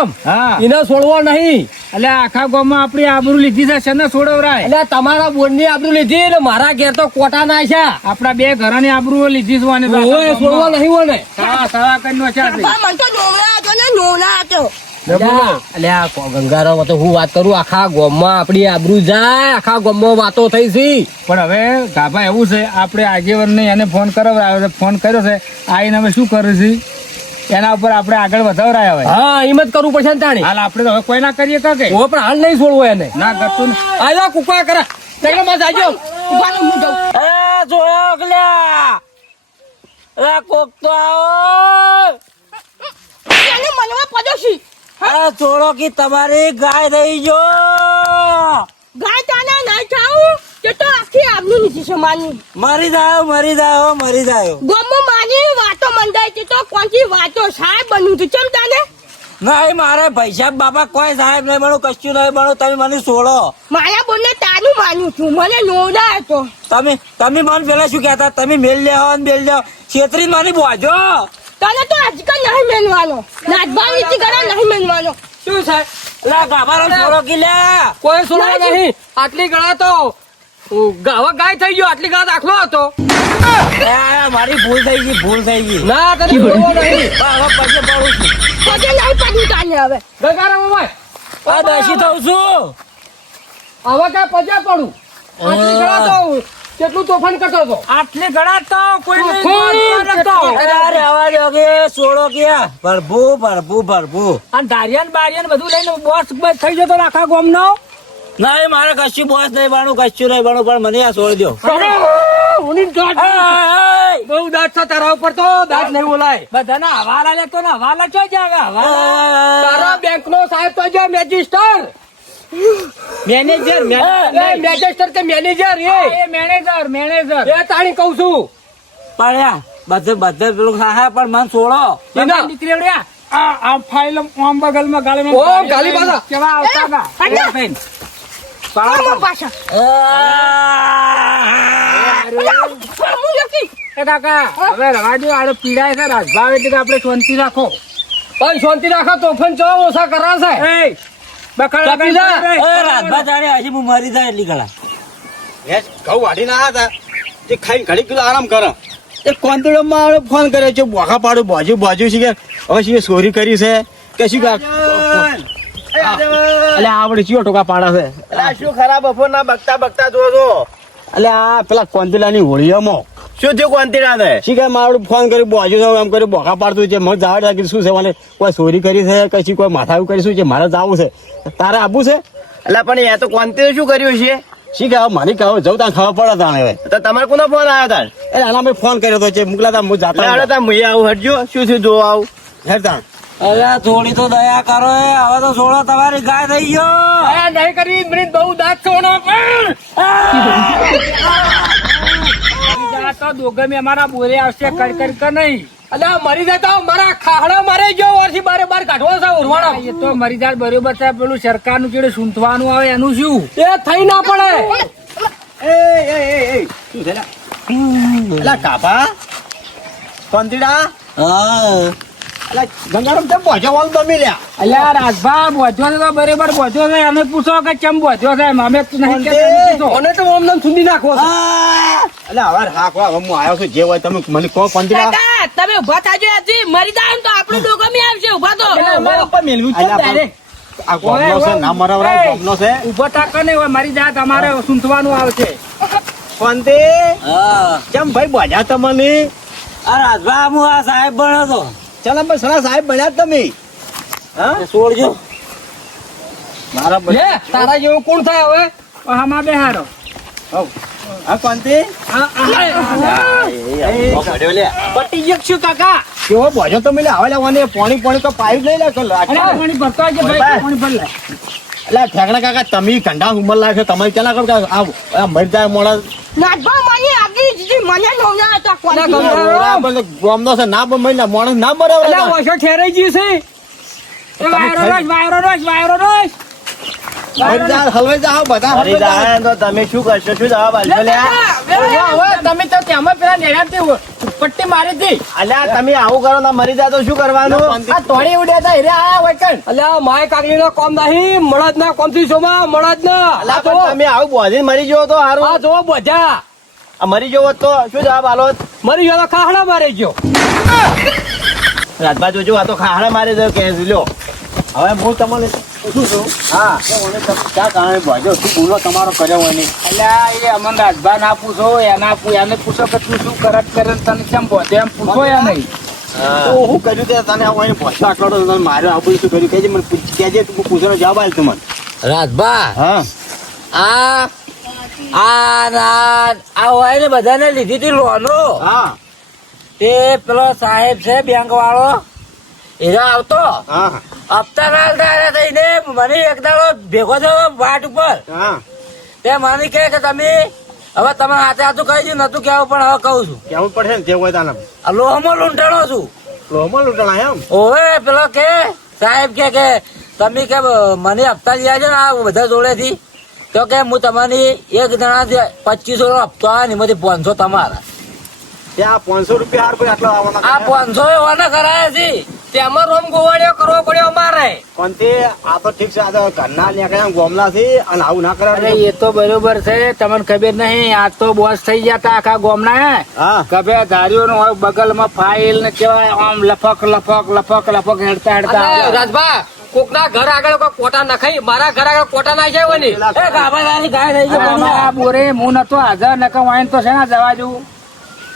ગોમ. એને છોડવો નહીં. એટલે આખા ગામમાં આપણી આબરૂ લીધી છે શેને છોડવરાય? એટલે તમારા બોર્ડની આબરૂ લીધી ને મારા ઘેર તો કોટા નાખ્યા આપણા બે ઘરની આબરૂ લીધી છે છોડવો નહીં હોય ને. સવા સાવા કરી છે. મને તો નોમલા હતો ને નોમલા હતો. ગંગારામ તો હું વાત કરું આખા ગામમાં આપણી આબરૂ જાય આખા ગામમાં વાતો થઈ છે. પણ હવે ગાભા એવું છે આપણે આગેવાન ને એને ફોન કરો ફોન કર્યો છે. આઈને અમે શું કર્યું છે? એના ઉપર આપણે આગળ વધાવરાય હવે હા એમ જ કરવું પડશે ને તાણી. હાલ આપણે તો હવે કોઈ ના કરીએ કે? ઓ પણ હાલ નહીં છોડવો એને. ના કરતું ને. આજો કુકા કરા. તઈને માં જાજો ઊભા તો હું જાઉં. એને મનવા પડોશી છોડો કે તમારી ગાય રહી જો. ગાય તાના ના તે તો આખી આબનું નીચે છે માની મરી જાયો મરી જાયો મરી જાયો ગોમો માની વાતો મંદાય તે તો કોણથી વાતો સાહેબ બન્યું તું. ચમ તાને? નહીં મારે પૈસા બાપા કોઈ સાહેબ નહીં બનો કશું નહીં બનો તમે મને છોડો. માયા બોલને તારું માનું છું મને નોડા હતો. તમે તમે મને પેલા શું કહેતા? તમે મેલ લેવો ને મેલ લેવો. છેતરી મારી બોજો. તને તો આજકાલ નહીં મેનવાનો નાચબા નીતિ કરે નહીં મેનવાનો શું સાહેબ? લા ગાભારો છોડો કે લે કોઈ છોડવો નહીં. આટલી ગળા તો ગાવા ગાય થઈ ગયો આટલી ગળા દાખલો હતો. મારી ભૂલ થઈ ગઈ ભૂલ થઈ ગઈ. ના તને છોડવો નહીં. હવે પછી પડું છું. પગે નહીં પડ્યું તાને હવે. ગંગારામ મોય આ દસી થઉં છું. હવે કે પજ્યા પડું? આટલી ગળા તો કેટલું તોફાન કરતો હતો? આટલી ગળા તો કોઈ નહીં. અરે અવાજ ઓગે કે છોડો કે ભરભુ ભરભુ ભરભુ. અને ધારિયાન બારિયાન બધું લઈને બોસ થઈ જતો આખા ગામનો? નહીં મારે કશું બોસ નહીં બનવું કશું નહીં બનવું પણ મને આ છોડી દો બહુ દાંત છે તારા ઉપર તો દાંત નહીં બોલાય. બધાના હવાલા લેતો ને હવાલા છો જાવે હવાલા. તારા બેંક નો સાહેબ તો જો મેજિસ્ટર. મેનેજર મેજિસ્ટર કે મેનેજર એ. એ મેનેજર મેનેજર. એ તાણી કહું છું. પડ્યા બધે બધે પેલું ખાહા પણ મને છોડો. નીકળી વળ્યા આ આ ફાઇલ આમ બગલમાં ગાળીમાં ઓ ગાલી બાલા કેવા આવતા હતા? આમાં પાછા. એ કાકા હવે રવા દો આડો પીડાય છે રાજભાવ એટલે આપણે શાંતિ રાખો? પણ શાંતિ રાખો તોફાન ચો ઓછા કરાશે એ બખાડા કાપી એ રાતભા જાણે હજી હું મરી જાય એટલી ગળા ભેંસ ઘઉં વાઢી ના હતા. તે ખાઈને ઘડી કિલો આરામ કરો. એ કોન્તડો માં ફોન કર્યો છે બોખા પાડું બાજુ બાજુ છે કે? હવે શું ચોરી કરી છે? કે શું એટલે આવડે ચિયો ટોકા પાડા છે? શું ખરાબ બપોર ના બગતા બગતા જો છો એટલે આ પેલા કોન્તેલાની હોળીઓમાં. શું થયું કોંતિલા ને? શી કે મારું ફોન કર્યું બાજુ એમ કર્યું બોકા પાડતું છે. મને જાવ લાગી શું છે મને કોઈ ચોરી કરી છે કશી કોઈ માથાવું કરી શું છે મારે જવું છે. તારે આવું છે? એટલે પણ એ તો કોંતી શું કર્યું છે? શી કે મારી કહો જવું ત્યાં ખબર પડે તાણે હવે. તો તમારે કોનો ફોન આવ્યો તાર? એટલે આના મેં ફોન કર્યો તો છે મોકલા તા હું જાતા તાર મુઈ આવું હટજો. શું થયું જોવા આવું. હેર તાણ. અરે થોડી તો દયા કરો એ. હવે તો છોડો તમારી ગાય થઈ ગયો. દયા નહીં કરી મિનિટ બહુ દાંત છોડો પણ. તો દોગે મે અમારા બોરે આવશે કડ કડ ક નહીં. અલે મરી જતા મારા ખાડા મારે ગયો વર્ષથી બારે બાર કાઢવો છે ઉરવાડો એ તો મરી જાય બરોબર છે પેલું સરકારનું ચીડે સૂંથવાનું આવે એનું શું? એ થઈ ના પડે. એ એ એ એ. શું છે લા? કાપા કોંતીડા? હા. ગંગારામ તેમ પહોંચવાનું તમે લ્યા? અલ્યા રાજભા તો બરોબર બોધ્યો છે. અમે પૂછો કે કેમ બોધ્યો છે અમે તો નહીં કહેતા, અમે તો ઓમ નામ સુંદી નાખવો છે. એટલે હવે હા હવે હું આવ્યો છું જે હોય તમે મને કહો તમે ઊભા થાજો મરી જાય તો આપણું ડોગમી આવશે ઊભા તો. અમારા ઉપર મેલવું છે અલ્યા આ ગોમનો છે ના મરાવરાય ગોમનો છે. ઊભો તાકો ને મારી જાય તમારે સૂંથવાનું આવશે. કોંતી હા. કેમ ભાઈ બોલ્યા તમને આ રાજભા હું આ સાહેબ બન્યો તો. ચાલો બસ સરા સાહેબ બન્યા તમે. એ છોડજો મારા લે તારા જેવું કોણ થાય હવે? આમાં બેહારો હા કોંતી આ- આ- પટી ગયો શું કાકા? કેવો બોજો તમે લે હવે લેવાની પાણી પાણી તો પાઇપ લઈ લે કે અરે પાણી ભરતો આવજે ભાઈ પાણી ભર લે. એટલે ઠેકડા કાકા તમે કંડા ઉમર લાગે તમારે ચાલા કરો કે આ આ મરી જાય મોડા નાચબા માની મને નોમલા હતા કોંતી ગંગારામ. છે. ના મહિના માણસ ના એટલે મરાવરા ઠેરાઈ ગઈ છે. વાયરો રોજ વાયરો રોજ વાયરો રોજ. હરિદાસ હલવાઈ જાઓ બધા મરી જાય તો તમે શું કરશો? શું જવાબ તમે તો તેમાં પેલા નેરાથી પટ્ટી મારી હતી. અલ્યા તમે આવું કરો ના મરી જાય તો શું કરવાનું? આ તોડી ઉડ્યા હતા હીરે આયા વૈકણ અલ્યા માય કાકલી નો કોમ નહીં મળદ ના કોમથી શોમાં મળદ ના તમે આવું બોધી મરી જો તો આ સારું જો બધા. આ મરી જવો તો શું જવાબ આલો? મરી ગયો તો ખાહડા મારી ગયો. રાજભા જોજો આ તો ખાહડા મારી દો કે લ્યો. હવે હું તમને પૂછું છું હા. કે મને ક્યાં કારણે ભાજો શું તમારો કર્યો હોય નહીં? અલ્યા એ અમને રાજભા ના પૂછો એના પૂ- એને પૂછો કે તું શું કરત કરે તને કેમ બોધે એમ પૂછો યા નહીં. તો હું કર્યું તે તને આ હોય ભોસા આટલો તને માર્યો આ શું કર્યું. કહેજે મને પૂછ- કહેજે તું પૂછવાનો જવાબ આલ તું મને. રાજભા હા. આ આ ના આ હોય ને બધાને લીધી હતી લોનો. હા. તે પેલો સાહેબ છે બેંક વાળો. એનો આવતો. હા. હપ્તા ના થઈને મને એક દાડો ભેગો થયો વાટ ઉપર. હા. તે મને કહે કે તમે હવે તમે હાથે હાથું કહી દઉં નતું કેવું પણ હવે કહું છું. કેવું પડશે ને હોય તાને. લોહમાં લૂંટાણો છું. લોહમાં લૂંટણા એમ? ઓવે પેલો કે સાહેબ કે કે તમે કે મને હપ્તા લીધા છે ને આ બધા જોડેથી. તો કે હું તમારી એક જણા પચીસો નો હપ્તો આવે ને એમાંથી પાંચસો તમારા. ત્યાં પાંચસો રૂપિયા હાર કોઈ આટલો આવવાના આ પાંચસો એવાના કરાયા છે. તેમાં રોમ ગોવાળિયો કરવો પડ્યો અમારે. પણ તે આ તો ઠીક છે આ તો ઘરના નીકળ્યા ગોમલા થી અને આવું ના કરે અરે એ તો બરોબર છે. તમને ખબર નહીં આ તો બોસ થઈ ગયા તા આખા ગામના હા? કભે ધાર્યો નું હોય બગલમાં ફાઇલ ને કેવાય આમ લફક લફક લફક લફક હેડતા હેડતા રાજભા કોકના ઘર આગળ કોઈ કોટા નખાઈ મારા ઘર આગળ કોટા ના હોય ને? એ ગાભાદાની ગાય રહી ગઈ આ બોરે હું નતો હાજર નકર વાઈન તો છે ને જવા જેવું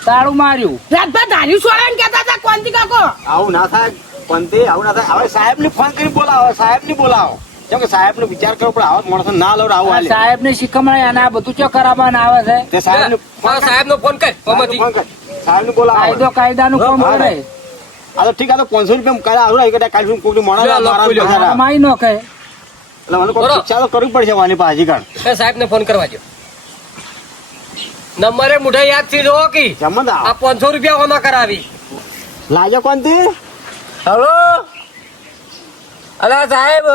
તાળું માર્યું. રાતભર ધાર્યું છોડે ને કહેતા હતા કોંતી કાકો? આવું ના થાય કોંતી આવું ના થાય. હવે સાહેબ ને ફોન કરી બોલાવો સાહેબ ને બોલાવો. કેમ કે સાહેબ નો વિચાર કરવો પણ આવા માણસો ના લો આવું હાલે. સાહેબની શીખમણ અને આ બધું ચો કરાવવાનું આવે છે? તે સાહેબ નો ફોન કર ફોન કર. સાહેબ ને બોલાવો. કાયદો કાયદાનું કામ કરે. આ તો ઠીક આ તો પાંચસો રૂપિયા કાલે આવું આવી કાલ શું કોઈનું મોડા મારા. માઈ નો કહે એટલે મને કોઈ. શિક્ષા તો કરવી પડશે વાની પાછી કાઢ. એ સાહેબ ને ફોન કરવા દો નંબરે મુઠા યાદથી જો કી? જમદા આ. પાંચસો રૂપિયા ઓમાં કરાવી. લાજો કોણ તે હલો? અલા સાહેબ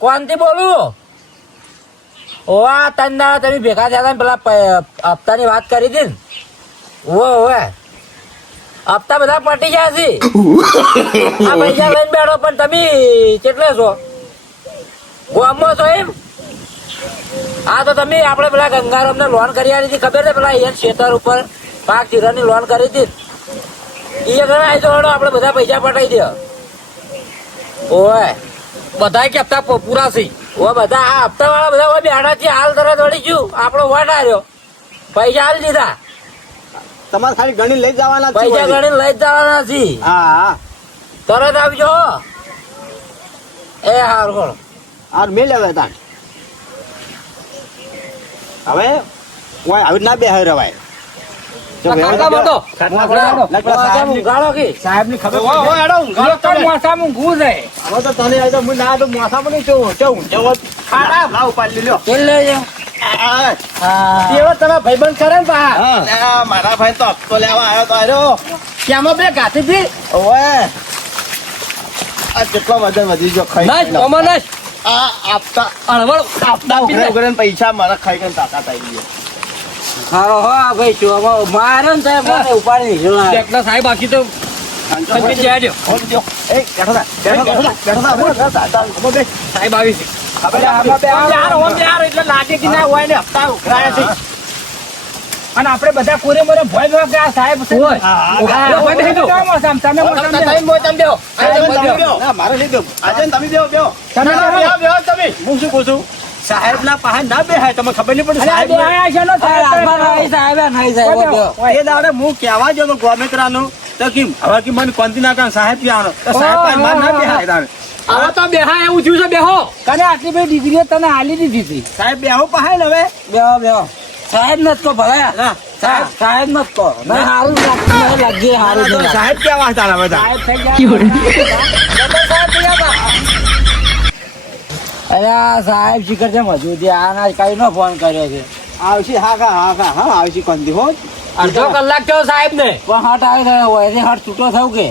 કોણથી બોલું? ઓવા તંદા તમે ભેગા થયા પેલા હપ્તાની વાત કરી હતી ને? ઓવે ઓવે હપ્તા બધા પટી ગયા છે. આ પૈસા લઈને બેઠો, પણ તમે કેટલે છો? ગામમાં છો એમ? હા, તો તમે આપણે પેલા ગંગારામ ને લોન કરી આવી હતી, ખબર છે? પેલા અહીંયા ખેતર ઉપર પાક જીરાની લોન કરી હતી. એ ઘણા આવી તો આપણે બધા પૈસા પટાઈ દે. ઓય, બધા કે હપ્તા પૂરા છે ઓ બધા, આ હપ્તા વાળા બધા બેઠા છે હાલ તરત વળી ગયું. આપણો વટ આવ્યો પૈસા હાલ દીધા. તમારે ખાલી ગણી લઈ જવાના પૈસા ગણી લઈ જવાના છે હા. હા તરત આવજો એ હાર કોણ હાર મેલ હવે તાણ. હવે ઓય આવી ના બેહાય રવાય કે. સાહેબની ખબર મોસામાં હું હા એવો તમે ભાઈબંધ ખરે ને પા મારા ભાઈ તો હપ્તો લેવા આવ્યો તો આર્યો. ક્યાંમાં બે ગાથી પી ઓવે. આ કેટલો વજન વધી ગયો ખાઈ નાશ. ઓમાં નાશ આ આપતા અણવળ આપતા ઉઘરે ઉઘરે પૈસા મારા ખાઈ ખાઈને તાકાત આવી ગયો હારો હો આ ભાઈ ચોમાં મારે ને સાહેબ મને ઉપાડી લીધો એકલા સાહેબ બાકી તો. સાહેબ આવી છે ખબર આમાં બે યાર, ઓમ યાર, એટલે લાગે કે ના હોય ને હપ્તા ઉઘરાયા છે. અને આપણે બધા કોરે મોરે ભય ભય કે આ સાહેબ. તમે તમે તમે તમે તમે. ના, મારે નહીં દો આજે તમે બેહો, બેહો. તમે ના, બેહો. તમે. હું શું કહું છું સાહેબના પાસે ના બેહાય તમને ખબર નહીં પડે સાહેબ ને સાહેબ સાહેબ સાહેબ. એ દાડે હું કહેવા ગયો તો ગોમેત્રાનો તો કે હવે કે મને કોંતી ના સાહેબ ક્યાં તો સાહેબ ના બેહાય. હવે તો બેહા એવું થયું છે બેહો. કને આટલી બધી ડિગ્રીઓ તને હાલી દીધી હતી? સાહેબ બેહો પહાય ને હવે. બેહો બેહો. સાહેબ નત તો ભલા. સાહેબ સાહેબ નત તો. ના હારું લાગતું લાગે હારું. સાહેબ કેવા તારા બધા સાહેબ થઈ ગયા. અરે આ સાહેબ શિખર છે મજૂરી આના કઈ નો ફોન કર્યો છે? આવશે હા હા હા હા હા આવશે કોંતી હો. અડધો કલાક થયો સાહેબ ને પણ હટ આવી ગયો હોય હટ છૂટો થયો કે?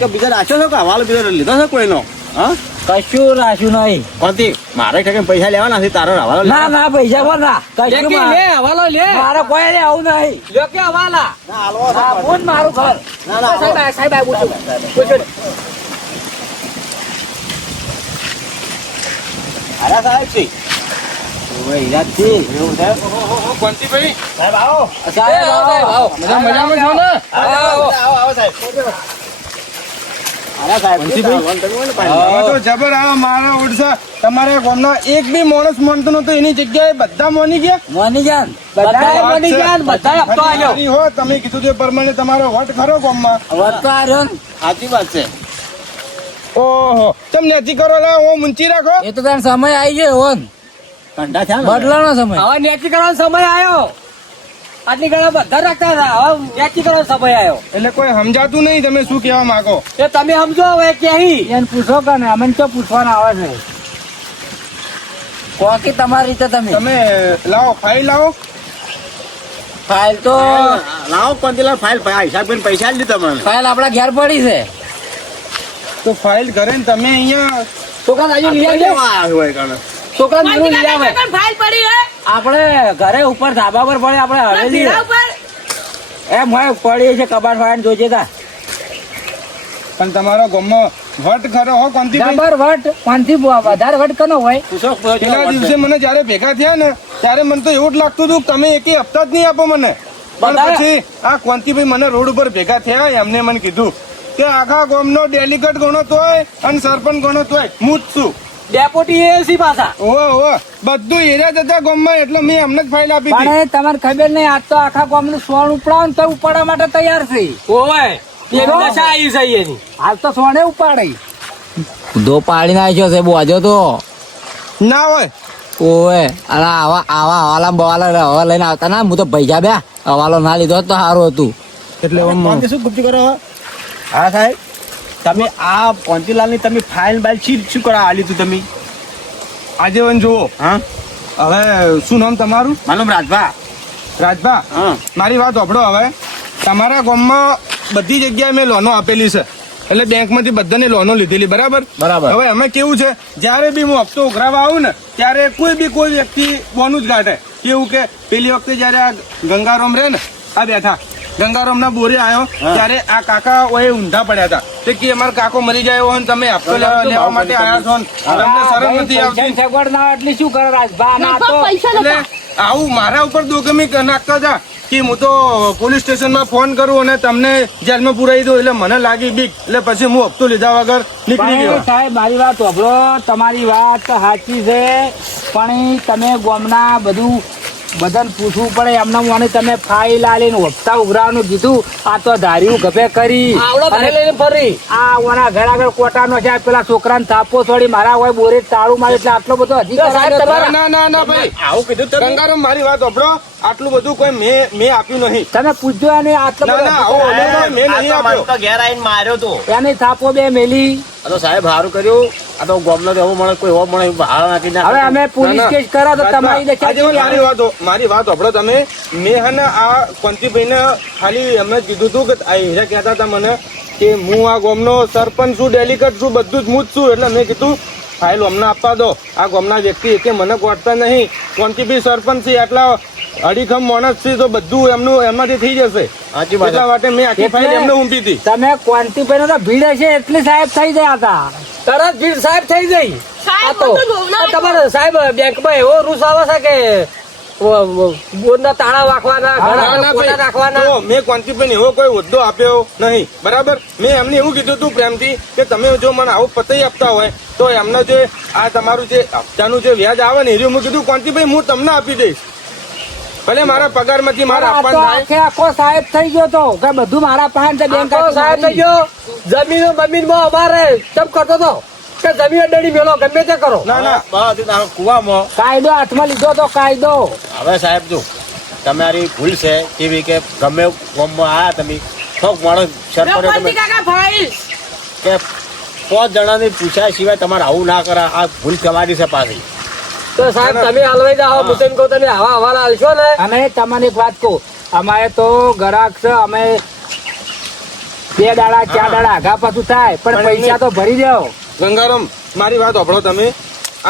કે બીજા રાખ્યો છો કે હવાલો બીજો લીધો છે કોઈનો? હા? કશું રાખ્યું નહીં. કોનથી મારે ઠેકે પૈસા લેવાના છે તારો હવાલો ના ના પૈસા પણ ના. કશું લે હવાલો લે. મારે કોઈ લે આવું નહીં. લ્યો કે હવાલા. હા, હું જ મારું ઘર. ના ના સાહેબ આ પૂછો પૂછું અરે સાહેબ છે. તમારા ગામના એક બી માણસ માનતો નતો એની જગ્યાએ બધા મોની ગયા? મોની ગયા હપ્તો આલ્યો. હો તમે કીધું તે પ્રમાણે તમારો વટ ખરો ગામમાં. આવ્યો સાચી વાત છે. ઓહો તમે નથી કરો લા હું મુંચી રાખો? એ તો તાર સમય આવી ગયો હોન ઠંડા થયા બદલાનો સમય. હવે નેચી કરવાનો સમય આવ્યો આટલી ઘણા બધા રાખતા હતા. હવે નેચી કરવાનો સમય આવ્યો એટલે કોઈ સમજાતું નહીં તમે શું કહેવા માંગો? એ તમે સમજો હવે ક્યાંય એને પૂછો કે ને અમને તો પૂછવાના આવે છે? કોકી તમારી રીતે તમે? તમે લાવો ફાઇલ લાવો. ફાઇલ તો લાવો કોંતીલાલ ફાઇલ ભાઈ હિસાબ કરીને પૈસા આલી દીધા ફાઇલ આપડા ઘેર પડી છે. તો ફાઇલ કરે ને તમે અહીંયા છોકરા રાજુ લઈ આવજો આવ્યો? હોય કાણે? છોકરા નીરું કોંતી લઈ આવે આપણે ઘરે ઉપર ધાબા પર પડે આપણે હવેલી. એમ હોય પડી છે કબાટ ફાડીને જોજે તા. પણ તમારો ગમો વટ ખરો હો કોનથી નંબર વટ પાંચથી વધારે વટ કનો હોય? પેલા દિવસે મને જ્યારે ભેગા થયા ને ત્યારે મને તો એવું જ લાગતું હતું કે તમે એકે હપ્તા જ નહીં આપો મને. પણ પછી આ કોંતીભાઈ મને રોડ ઉપર ભેગા થયા એમને મને કીધું કે આખા ગામનો ડેલિગેટ ગણો તોય અને સરપંચ ગણો તોય હું જ છું. ડેપોટી એસી પાછા. ઓ ઓ બધું એરિયા જતા ગામમાં એટલે મેં અમને જ ફાઇલ આપી હતી. પણ તમારે ખબર નહીં આજ તો આખા ગામનું સોણ ઉપડાવ ને તો ઉપાડવા માટે તૈયાર છે. ઓવે એવી દશા આવી છે એની હાલ તો સોણે ઉપાડી દો પાડી નાખ્યો છે બોજો તો. ના હોય. ઓએ અરે આવા આવા હવાલા બવાલા હવા લઈને આવતા ના હું તો પૈસા બે હવાલો ના લીધો તો સારું હતું. એટલે શું ગુપ્તી કરો હા સાહેબ. તમે આ પોંચીલાલની તમે ફાઇલ બાઇલ શી શું કરવા આલી તું તમે? આજીવન જુઓ. હા? હવે શું નામ તમારું? માલુમ રાજભા. રાજભા? હા. મારી વાત સાંભળો હવે. તમારા ગામમાં બધી જગ્યાએ મેં લોનો આપેલી છે. એટલે બેંકમાંથી બધાને લોનો લીધેલી બરાબર? બરાબર. હવે અમે કેવું છે? જ્યારે બી હું હપ્તો ઉઘરાવા આવું ને ત્યારે કોઈ બી કોઈ વ્યક્તિ બોનું જ કાઢે. કેવું કે પેલી વખતે જ્યારે આ ગંગારામ રહે ને આ બેઠા ગંગારામ ના બોરે આવ્યો ત્યારે આ કાકા ઓએ ઊંધા પડ્યા હતા. તે કે અમારો કાકો મરી જાય હોય તમે હપ્તો લેવા લેવા માટે આવ્યા છો તમને શરમ નથી આવતી? સગવડ ના હોય શું કરો? રાજભા ના તો એટલે આવું મારા ઉપર દોગમી નાખતા હતા કે હું તો પોલીસ સ્ટેશનમાં ફોન કરું અને તમને જેલમાં પુરાઈ દઉં. એટલે મને લાગી બીક. એટલે પછી હું હપ્તો લીધા વગર નીકળી ગયો. સાહેબ મારી વાત વાપરો તમારી વાત સાચી છે. પણ તમે ગોમના બધું બધાને પૂછવું પડે એમના મને તમે ફાઇલ આલીને હપ્તા ઉઘરાવાનું કીધું. આ તો ધાર્યું ગભે કરી. ફરી. આ ઓના ઘર આગળ કોટાનો છે આ પેલા છોકરાને થાપો છોડી મારા હોય બોરે તાળું મારે એટલે આટલો બધો અધિકાર સાહેબ, આવ્યો તમારા- ના ના ના ભાઈ. આવું કીધું મારી વાત સાંભળો. આટલું બધું કોઈ મેં મેં આપ્યું નહીં. તમે પૂછજો એને આટલો મેં નહીં આપ્યો. ઘેર આવીને માર્યો તો. એની થાપો બે મેલી. આ તો સાહેબ સારું કર્યું. આ તો ગોમલો એવો મળે કોઈ એવો મળે હાર નાખી. હવે અમે પોલીસ. કેસ કરા તો તમારી મારી વાત મારી વાત સાંભળો તમે. મેં હે ને આ કોંતીભાઈને ખાલી એમને કીધું હતું કે આ હીરા કહેતા હતા મને કે હું આ ગોમનો સરપંચ છું ડેલિકેટ છું બધું જ હું જ છું. એટલે મેં કીધું ફાઇલ અમને આપવા દો. આ ગોમના વ્યક્તિ એકે મને ગોઠતા નહીં. કોંતીભાઈ સરપંચ છે એટલા અડીખમ માણસ છે તો બધું એમનું એમાંથી થઈ જશે. સાચી વાત એટલા માટે મેં આખી ફાઇલ એમને ઊંપી હતી. તમે ક્વોન્ટિફાઈ તો ભીડ હશે એટલી સાહેબ થઈ ગયા હતા. તરત ભીડ સાહેબ થઈ ગઈ. સાહેબ, આ તો તમારે સાહેબ બેંકમાં એવો રૂસ આવે છે કે બોરના તાળા વાંખવાના ના, ઘણા ના, કોટા ભાઈ. નાખવાના. જો, મેં એવો કોઈ હોદ્દો આપ્યો નહીં. બરાબર? મેં એમને એવું કીધું હતું પ્રેમથી કે તમે જો મને આવું પતઈ આપતા હોય તો એમને જે આ તમારું જે હપ્તાનું જે વ્યાજ આવે ને એ હું કીધું કોન્તીભાઈ હું તમને આપી દઈશ. ભલે મારા પગારમાંથી માંથી મારા આપવાનું થાય. આખે આખો સાહેબ થઈ ગયો તો. કે બધું મારા પાસે બેંક આખો સાહેબ થઈ ગયો. જમીન બમીનમાં અમારે. ચમ કરતો તો? કે જમીન અડડી મેળો ગમે તે કરો. ના ના. બસ તારો કુવામાં. કાયદો હાથમાં લીધો તો કાયદો. હવે સાહેબ જો તમારી ભૂલ છે કેવી કે ગમે ગામમાં આયા તમે. થોક માણસ સરપંચ તમે. કે પાંચ જણાને પૂછ્યા સિવાય તમારે આવું ના કરે. આ ભૂલ તમારી છે પાછી. તો સાહેબ તમે હલવાઈ જાઓ હું. કહો તમે હવા હવા હાલશો ને. અમે તમને એક વાત કહું. અમારે તો ગ્રાહક છે અમે બે દાડા ચાર દાડા આગા પાછું થાય. પણ પણ પૈસા તો ભરી દો. ગંગારામ મારી વાત સાંભળો તમે.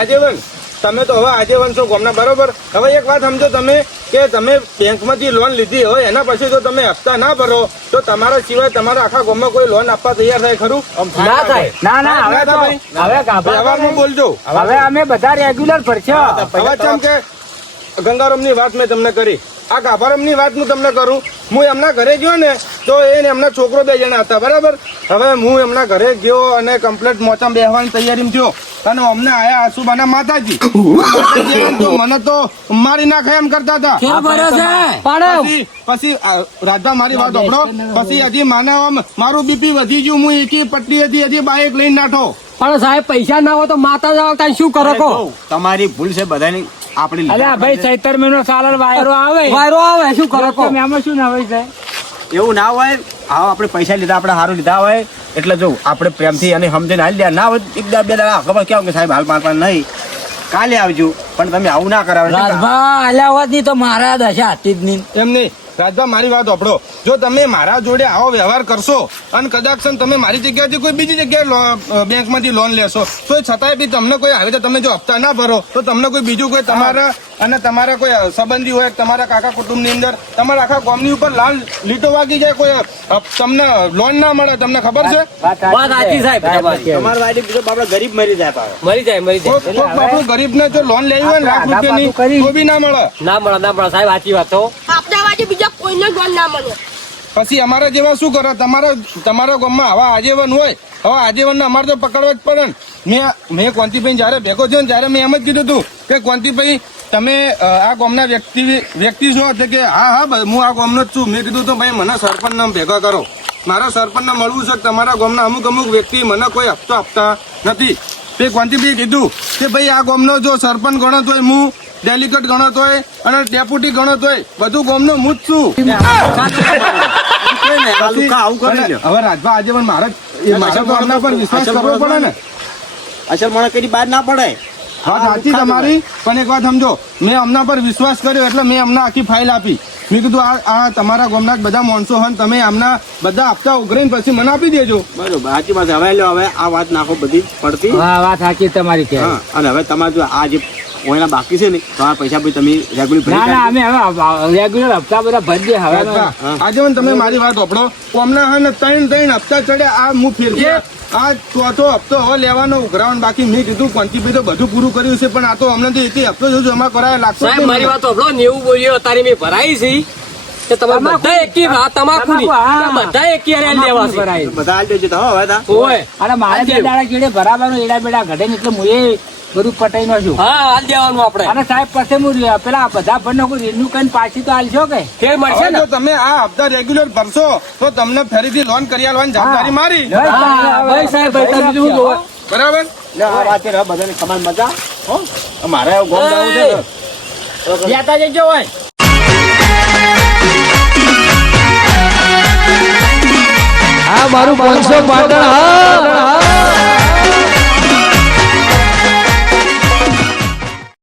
આજીવન તમે તો હવે આજે છો ગોમના બરોબર? હવે એક વાત સમજો તમે કે તમે બેંકમાંથી લોન લીધી હોય એના પછી જો તમે હપ્તા ના ભરો. તો તમારા સિવાય તમારા આખા ગામમાં કોઈ લોન આપવા તૈયાર થાય ખરું? ના થાય. ના ના હવે તો હવે વ્યવહારમાં બોલજો. હવે અમે બધા રેગ્યુલર ફરશે હવે કેમ કે ગંગારામની વાત મેં તમને કરી. આ ગાભારામની વાત હું તમને કરું. હું એમના ઘરે ગયો ને તો એને એમના છોકરો બે જણા હતા બરાબર? હવે હું એમના ઘરે ગયો અને કમ્પ્લેટ મોચામાં બેહવાની તૈયારી થયો. અને અમને આયા આસુબાના માતાજી. મને તો મારી નાખે એમ કરતા હતા. પછી પછી મારી વાત સાંભળો. પછી હજી માને મારું બીપી વધી ગયું. હું એકી પટ્ટી હતી હજી બાઇક લઈને નાઠો. પણ સાહેબ પૈસા ના હોય તો માતા જાવ શું કરો તમારી ભૂલ છે બધાની. આપણી લીધે. અલ્યા ભાઈ ચૈતર મહિનો સાલર વાયરો આવે. વાયરો આવે શું કરો તો તમે આમાં શું ના હોય છે એવું ના હોય હા આપણે પૈસા લીધા આપણે સારું લીધા હોય. એટલે જો આપણે પ્રેમથી અને સમજીને હાલ દે ના હોય એક બે બે દાડા ખબર કેવું કે સાહેબ હાલ મારવા નહીં. કાલે આવજો પણ તમે આવું ના કરાવે. રાજભા આલ્યા હોતની તો મારા દશા હતી જ નહીં. એમ નહીં. રાજભા મારી વાત સાંભળો જો તમે મારા જોડે આવો વ્યવહાર કરશો અને કદાચ તમે મારી જગ્યાએથી કોઈ બીજી જગ્યાએ બેંકમાંથી લોન લેશો, તો છતાંય બી તમને કોઈ આવે તો તમે જો હપ્તા ના ભરો, તો તમને કોઈ બીજું કોઈ તમારા અને તમારા કોઈ સંબંધી હોય તમારા કાકા કુટુંબની અંદર તમારા આખા ગામની ઉપર લાલ લીટો વાગી જાય કોઈ તમને લોન ના મળે તમને ખબર છે? વાત વાત સાચી સાહેબ તમારી. તમારા વાડી બીજો બાપડો ગરીબ મરી જાય મરી જાય મરી જાય. કોઈક કોઈક બાપડું જો લોન લેવી હોય લાખ રૂપિયાની તો બી ના મળે. ના મળે ના મળે. સાહેબ સાચી વાત તો. આપણા બીજા કોઈને લોન ના મળે. પછી અમારા જેવા શું કરે? તમારા તમારા ગામમાં આવા આજીવન હોય હવે આજીવન અમારે તો પકડવા જ પડે ને. મેં મેં કોંતીભાઈ જયારે ભેગો થયો ને ત્યારે મેં એમ જ કીધું હતું કે કોંતીભાઈ તમે આ ગામના વ્યક્તિ વ્યક્તિ છો એટલે કે હા હા હું આ ગામનો જ છું. મેં કીધું તો ભાઈ મને સરપંચ ભેગા કરો. મારા સરપંચને મળવું છે તમારા ગામના અમુક અમુક વ્યક્તિ મને કોઈ હપ્તો આપતા નથી. તે કોંતીભાઈ કીધું કે ભાઈ આ ગામનો જો સરપંચ ગણત હોય હું ડેલિકેટ ગણત હોય અને ડેપ્યુટી ગણત હોય બધું ગામનો હું જ છું. હવે રાજભા આજે પણ મારા મારા પર વિશ્વાસ કરવો પડે ને. અસર મને કઈ બહાર ના પડે. વાત સાચી તમારી પણ એક વાત સમજો મેં અમના પર વિશ્વાસ કર્યો એટલે મેં અમને આખી ફાઇલ આપી. મેં કીધું આ આ તમારા ગામના બધા માણસો હન તમે આમના બધા હપ્તા ઉઘરીને પછી મને આપી દેજો. બરોબર સાચી વાત હવે લો હવે આ વાત નાખો બધી પડતી. હા વાત સાચી તમારી કે. હા અને હવે તમારે જો આ જે ઓયના બાકી છે ને તમારા પૈસા ભાઈ તમે રેગ્યુલર ના ના અમે હવે રેગ્યુલર હપ્તા બધા ભરી દે હવે આજે મને તમે મારી વાત ઓપડો અમના હા ને ત્રણ ત્રણ હપ્તા ચડે આ હું ફેરજે આ ચોથો હપ્તો હવે લેવાનો ઉઘરાવણ બાકી મેં કીધું કોન્ટીભાઈ તો બધું પૂરું કર્યું છે પણ આ તો અમને તો એક હપ્તો જો જમા કરાય જ નહીં મારી વાત ઓપડો નેવું બોલ્યો તારી મેં ભરાઈ છે. કે તમારે. બધા એકી તમાકુની તમાકુ, હા. બધા એકી હારે લેવા છે. ભરાય બધા હાલ દેજો તો હો હવે તા. ઓય. અને મારે બે દાડા કેડે બરાબર એડા બેડા ઘટે ને એટલે હું એ બધું પટાઈ નાખ્યું છું. હા હાલ દેવાનું આપણે. અને સાહેબ પછી હું પેલા બધા ભરનો રિન્યુ કરીને પાછી તો હાલશો કે? ફેર મળશે ને? તમે આ હપ્તા રેગ્યુલર ભરશો તો તમને ફરીથી લોન કરી આલવાની જવાબદારી મારી. ભાઈ સાહેબ ભાઈ તમે શું જોવો? બરાબર? ને આ વાત છે બધાને સમાન મજા. હો? મારે ગોમ જવું છે જ્યાતા જજો હોય. આ મારું પાંચસો પાટણ હા.